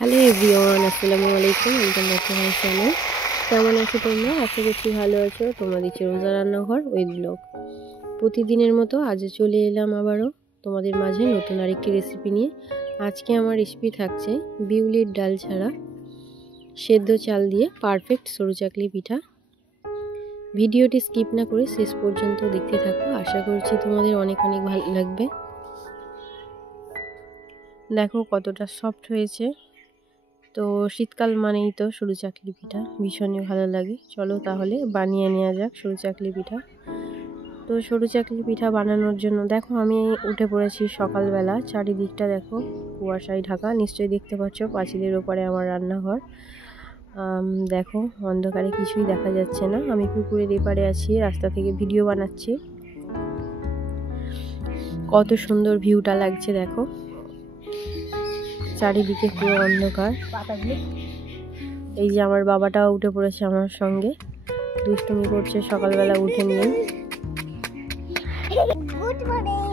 Hello everyone, আসসালামু আলাইকুম। Welcome back to my channel. কেমন আছো তোমরা? আশা করছি ভালো আছো। তোমরা দেখছো রোজা রান্নাঘর উইথ ব্লগ। প্রতিদিনের মতো আজ চলে এলাম আবারও তোমাদের মাঝে নতুন আরেকটি রেসিপি নিয়ে। আজকে আমার রেসিপি থাকছে বিউলির ডাল ছাড়া সেদ্ধ চাল দিয়ে পারফেক্ট সরু চাকলি পিঠা। ভিডিওটি স্কিপ না করে শেষ পর্যন্ত দেখতে থাকো। আশা করছি তোমাদের অনেক অনেক ভালো লাগবে। দেখো কতটা সফট হয়েছে। তো শীতকাল মানেই তো সরু চাকলি পিঠা ভীষণই ভালো লাগে। চলো তাহলে বানিয়ে নেওয়া যাক সরু চাকলি পিঠা। তো সরু চাকলি পিঠা বানানোর জন্য দেখো আমি উঠে পড়েছি সকালবেলা। চারিদিকটা দেখো কুয়াশায় ঢাকা, নিশ্চয়ই দেখতে পাচ্ছ পাঁচিলের ওপরে আমার রান্নাঘর। দেখো অন্ধকারে কিছুই দেখা যাচ্ছে না। আমি পুকুরের এপারে আছি, রাস্তা থেকে ভিডিও বানাচ্ছি। কত সুন্দর ভিউটা লাগছে দেখো, চারিদিকে পুরো অন্ধকার। এই যে আমার বাবাটাও উঠে পড়েছে আমার সঙ্গে, দুষ্টুমি করছে সকালবেলা উঠে নিয়ে। Good morning.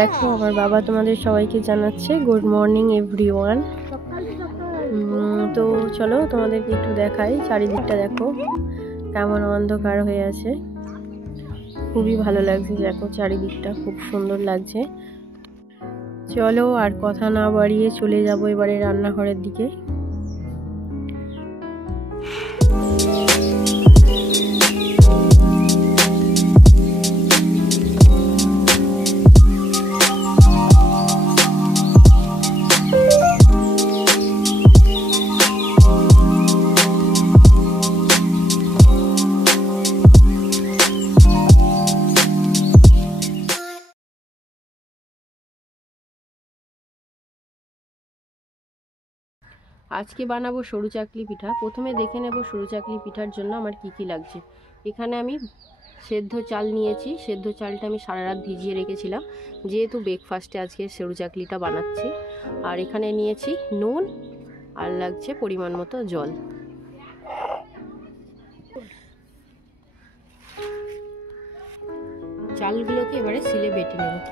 দেখো আমার বাবা তোমাদের সবাইকে জানাচ্ছে গুড মর্নিং এভরিওয়ান। তো চলো তোমাদেরকে একটু দেখাই চারিদিকটা। দেখো কেমন অন্ধকার হয়ে আছে, খুবই ভালো লাগছে। দেখো চারিদিকটা খুব সুন্দর লাগছে। চলো আর কথা না বাড়িয়ে চলে যাবো এবারে রান্নাঘরের দিকে। আজকে বানাবো সরু চাকলি পিঠা। প্রথমে দেখে নেব সরু চাকলি পিঠার জন্য আমার কি কি লাগছে। এখানে আমি সেদ্ধ চাল নিয়েছি। সেদ্ধ চালটা আমি সারা রাত ভিজিয়ে রেখেছিলাম, যেহেতু ব্রেকফাস্টে আজকে সরু চাকলিটা বানাচ্ছি। আর এখানে নিয়েছি নুন, আর লাগছে পরিমাণ মতো জল। চালগুলোকে এবারে সিলে বেটে নেব।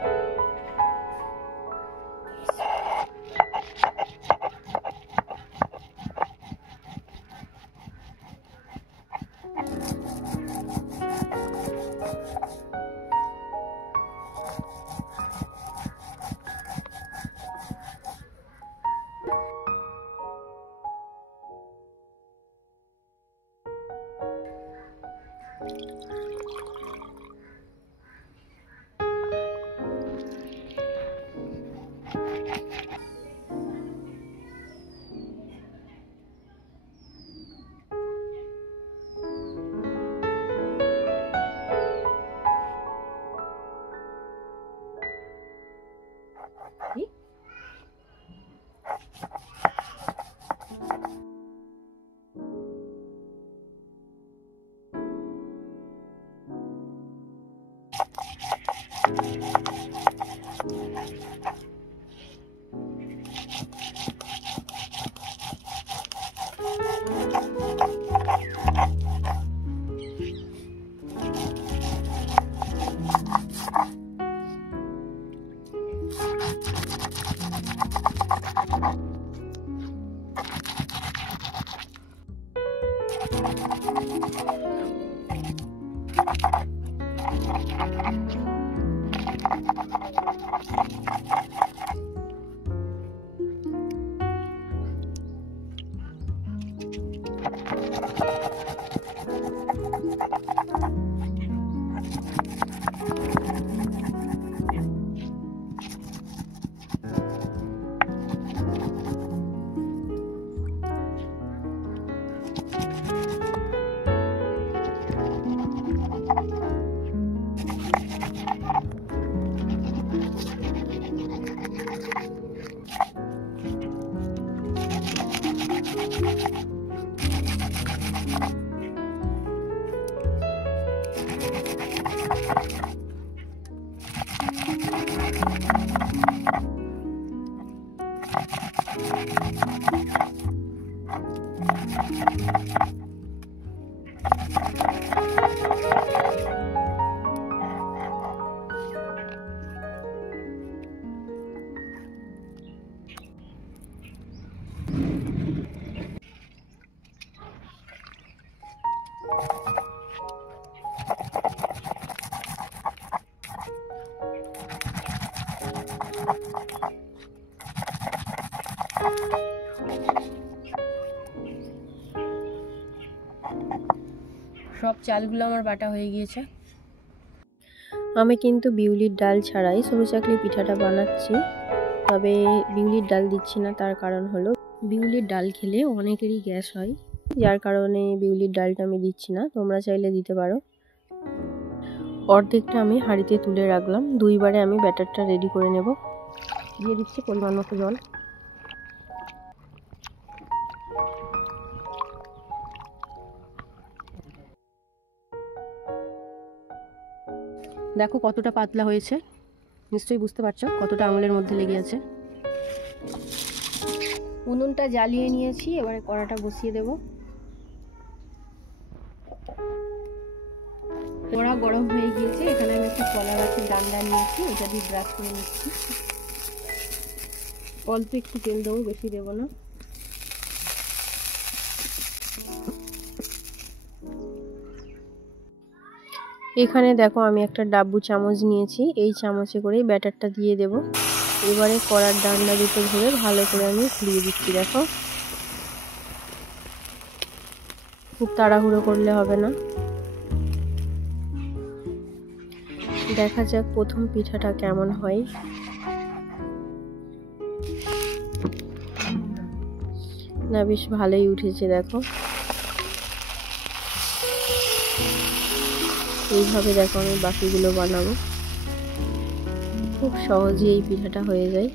সব চালগুলো আমার বাটা হয়ে গিয়েছে। আমি কিন্তু বিউলির ডাল ছাড়াই সরু চাকলি পিঠাটা বানাচ্ছি, তবে বিউলির ডাল দিচ্ছি না। তার কারণ হলো বিউলির ডাল খেলে অনেকেরই গ্যাস হয়, যার কারণে বিউলির ডালটা আমি দিচ্ছি না। তোমরা চাইলে দিতে পারো। অর্ধেকটা আমি হাঁড়িতে তুলে রাখলাম। দুইবারে আমি ব্যাটারটা রেডি করে নেব। দিয়ে দিচ্ছি পরিমাণ মতো জল। দেখো কতটা পাতলা হয়েছে, নিশ্চয়ই বুঝতে পারছো কতটা আঙুলের মধ্যে লেগে আছে। উনুনটা জ্বালিয়ে নিয়েছি, এবারে কড়াটা বসিয়ে দেব। কড়া গরম হয়ে গিয়েছে। এখানে আমি একটু কলা গাছের ডান্ডা নিয়েছি, এটা দিয়ে ব্রাশ করে নিচ্ছি। অল্প একটু তেল দেবো, বেশি দেবো না। এখানে দেখো আমি একটা ডাব্বু চামচ নিয়েছি, এই চামচে করেই ব্যাটারটা দিয়ে দেব। এবারে কড়ার ডান্ডা দুটো ধরে ভালো করে আমি ঘুরিয়ে দিচ্ছি। দেখো খুব তাড়াহুড়ো করলে হবে না। দেখা যাক প্রথম পিঠাটা কেমন হয়। না, বেশ ভালোই উঠেছে। দেখো এইভাবে দেখো আমি বাকিগুলো বানাবো। খুব সহজেই এই পিঠাটা হয়ে যায়।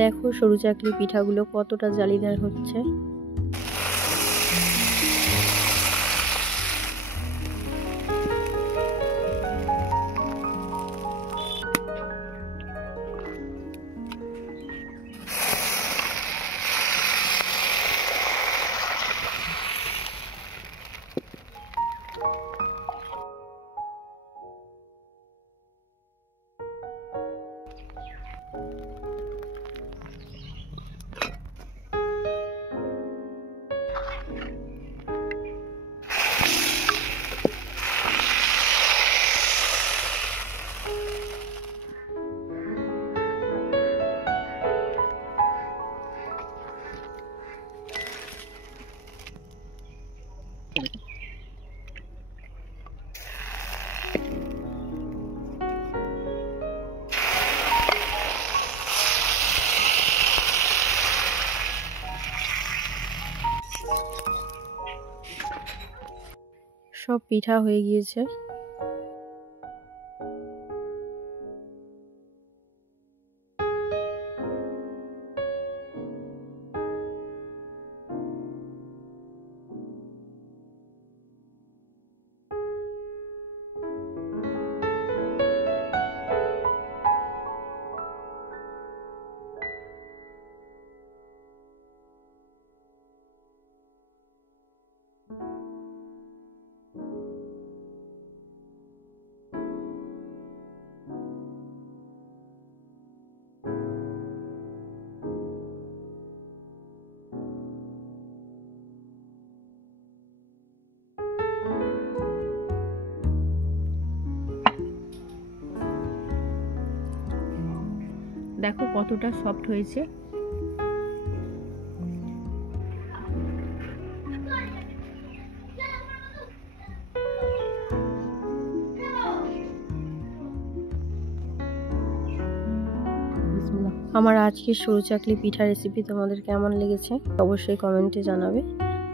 দেখো সরু চাকলি পিঠাগুলো কতটা জালিদার হচ্ছে। সব পিঠা হয়ে গিয়েছে। দেখো কতটা সফট হয়েছে। আমার আজকের সরু চাকলি পিঠা রেসিপি তোমাদের কেমন লেগেছে অবশ্যই কমেন্টে জানাবে।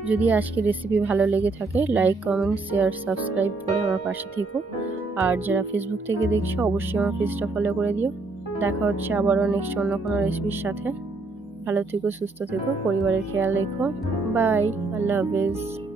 যদি আজকের রেসিপি ভালো লেগে থাকে লাইক, কমেন্ট, শেয়ার, সাবস্ক্রাইব করে আমার পাশে থেকো। আর যারা ফেসবুক থেকে দেখছো অবশ্যই আমার পেজটা ফলো করে দিও। দেখা হচ্ছে আবারও নেক্সট অন্য কোনো রেসিপির সাথে। ভালো থেকো, সুস্থ থেকো, পরিবারের খেয়াল রেখো। বাই, আল্লাহ হাফেজ।